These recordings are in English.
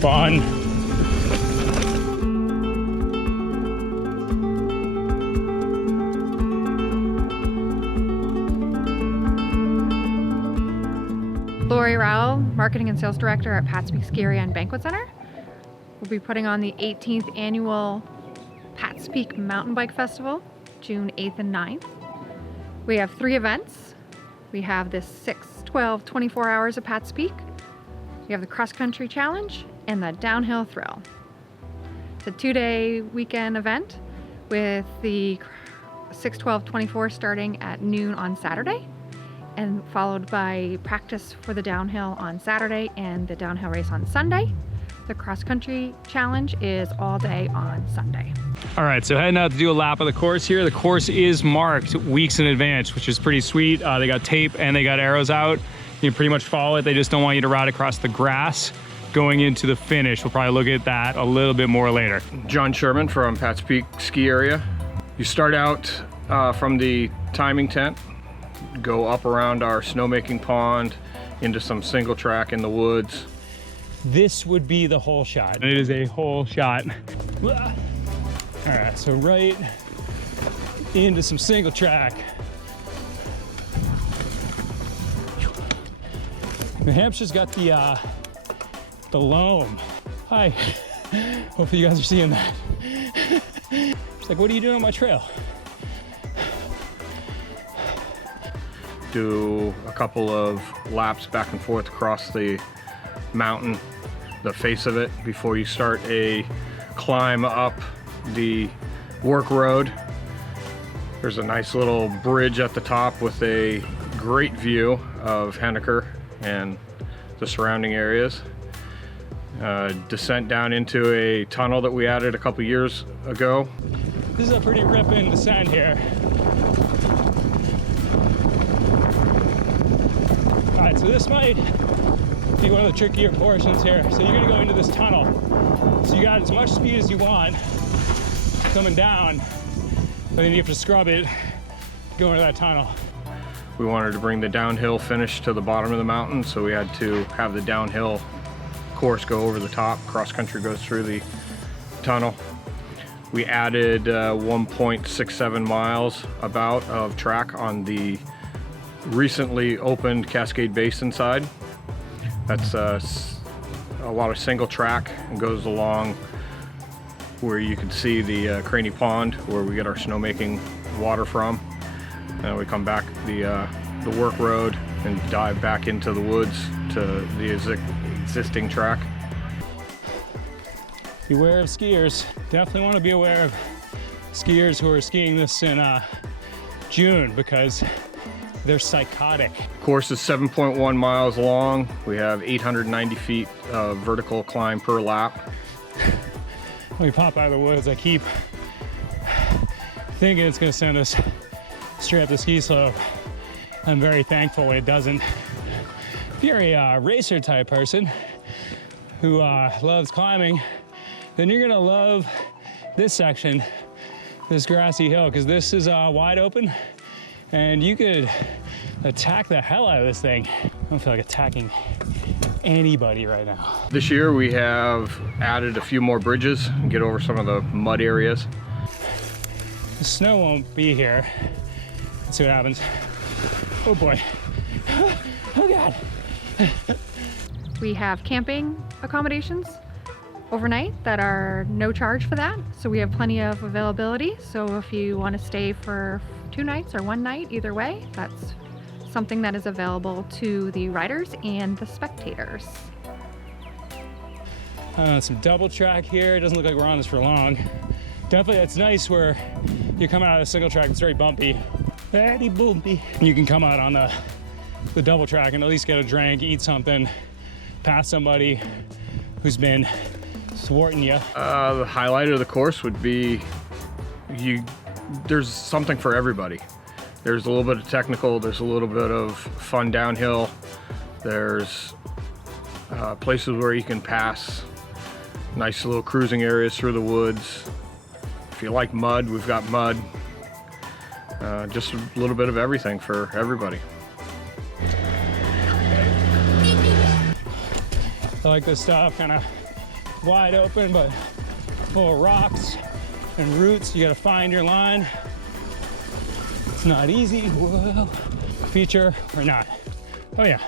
fun. Lori Rowell, Marketing and Sales Director at Pat's Peak Ski Area and Banquet Center. We'll be putting on the 18th annual Pat's Peak Mountain Bike Festival, June 8th and 9th. We have 3 events. We have this 6, 12, 24 hours of Pat's Peak. We have the cross country challenge and the downhill thrill. It's a 2-day weekend event with the 6, 12, 24 starting at noon on Saturday, and followed by practice for the downhill on Saturday and the downhill race on Sunday. The cross country challenge is all day on Sunday. All right, so heading out to do a lap of the course here. The course is marked weeks in advance, which is pretty sweet. They got tape and they got arrows out. You can pretty much follow it. They just don't want you to ride across the grass going into the finish. We'll probably look at that a little bit more later. John Sherman from Pat's Peak Ski Area. You start out from the timing tent, go up around our snowmaking pond into some single track in the woods. This would be the hole shot. It is a hole shot. All right, so right into some single track. New Hampshire's got the loam. Hi, hopefully you guys are seeing that. It's like, what are you doing on my trail? Do a couple of laps back and forth across the mountain, the face of it, before you start a climb up the work road. There's a nice little bridge at the top with a great view of Henniker and the surrounding areas. Descent down into a tunnel that we added a couple years ago. This is a pretty ripping descent here. All right, so this might be one of the trickier portions here. So you're gonna go into this tunnel. So you got as much speed as you want coming down, but then you have to scrub it, go into that tunnel. We wanted to bring the downhill finish to the bottom of the mountain, so we had to have the downhill course go over the top. Cross country goes through the tunnel. We added 1.67 miles about of track on the recently opened Cascade Basin side. That's a lot of single track and goes along where you can see the Craney Pond, where we get our snowmaking water from. And we come back the work road and dive back into the woods to the existing track. Beware of skiers. Definitely want to be aware of skiers who are skiing this in June, because they're psychotic. Course is 7.1 miles long. We have 890 feet of vertical climb per lap. When we pop out of the woods, I keep thinking it's gonna send us straight up the ski slope. I'm very thankful it doesn't. If you're a racer type person who loves climbing, then you're gonna love this section, this grassy hill, because this is wide open and you could attack the hell out of this thing. I don't feel like attacking anybody right now. This year we have added a few more bridges and get over some of the mud areas. The snow won't be here. Let's see what happens. Oh boy. Oh God. We have camping accommodations overnight that are no charge for that. So we have plenty of availability. So if you want to stay for 2 nights or 1 night, either way, that's something that is available to the riders and the spectators. Some double track here. It doesn't look like we're on this for long. Definitely, it's nice where you come out of the single track, it's very bumpy. Very bumpy. You can come out on the double track and at least get a drink, eat something, pass somebody who's been thwarting you. The highlight of the course would be there's something for everybody. There's a little bit of technical, there's a little bit of fun downhill. There's places where you can pass nice little cruising areas through the woods. If you like mud, we've got mud. Just a little bit of everything for everybody. I like this stuff, kind of wide open, but full of rocks and roots. You gotta find your line. It's not easy. Whoa. Feature or not? Oh yeah.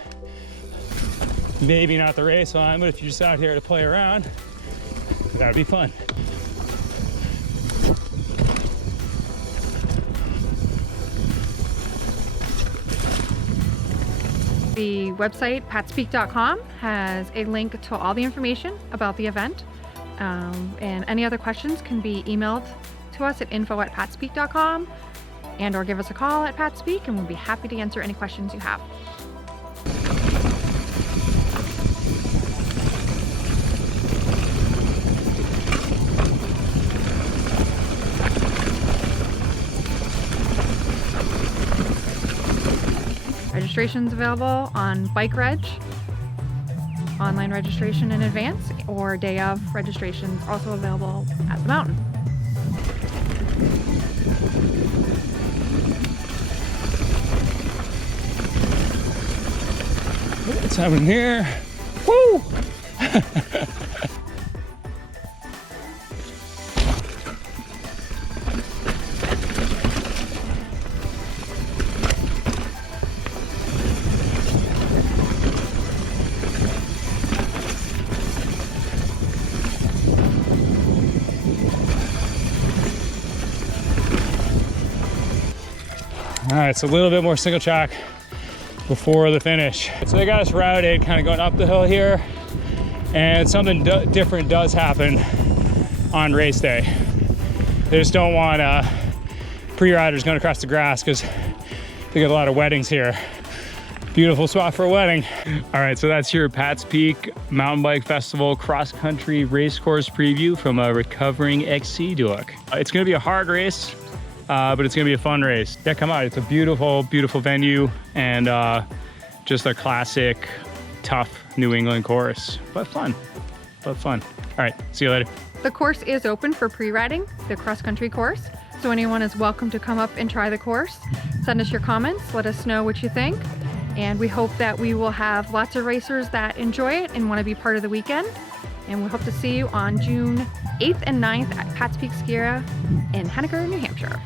Maybe not the race line, but if you're just out here to play around, that'd be fun. The website, patspeak.com, has a link to all the information about the event. And any other questions can be emailed to us at info@patspeak.com and or give us a call at PatSpeak, and we'll be happy to answer any questions you have. Registration's available on Bike Reg, online registration in advance, or day of registrations also available at the mountain. What's happening here? Woo! All right, so a little bit more single track before the finish. So they got us routed, kind of going up the hill here, and something different does happen on race day. They just don't want pre-riders going across the grass because they get a lot of weddings here. Beautiful spot for a wedding. All right, so that's your Pat's Peak Mountain Bike Festival cross-country race course preview from a recovering XC Duke. It's gonna be a hard race, but it's gonna be a fun race. Yeah, come out. It's a beautiful, beautiful venue, and just a classic, tough New England course, but fun, but fun. All right, see you later. The course is open for pre-riding, the cross-country course, so anyone is welcome to come up and try the course. Send us your comments, let us know what you think, and we hope that we will have lots of racers that enjoy it and want to be part of the weekend. And we hope to see you on June 8th and 9th at Pat's Peak Ski Area in Henniker, New Hampshire.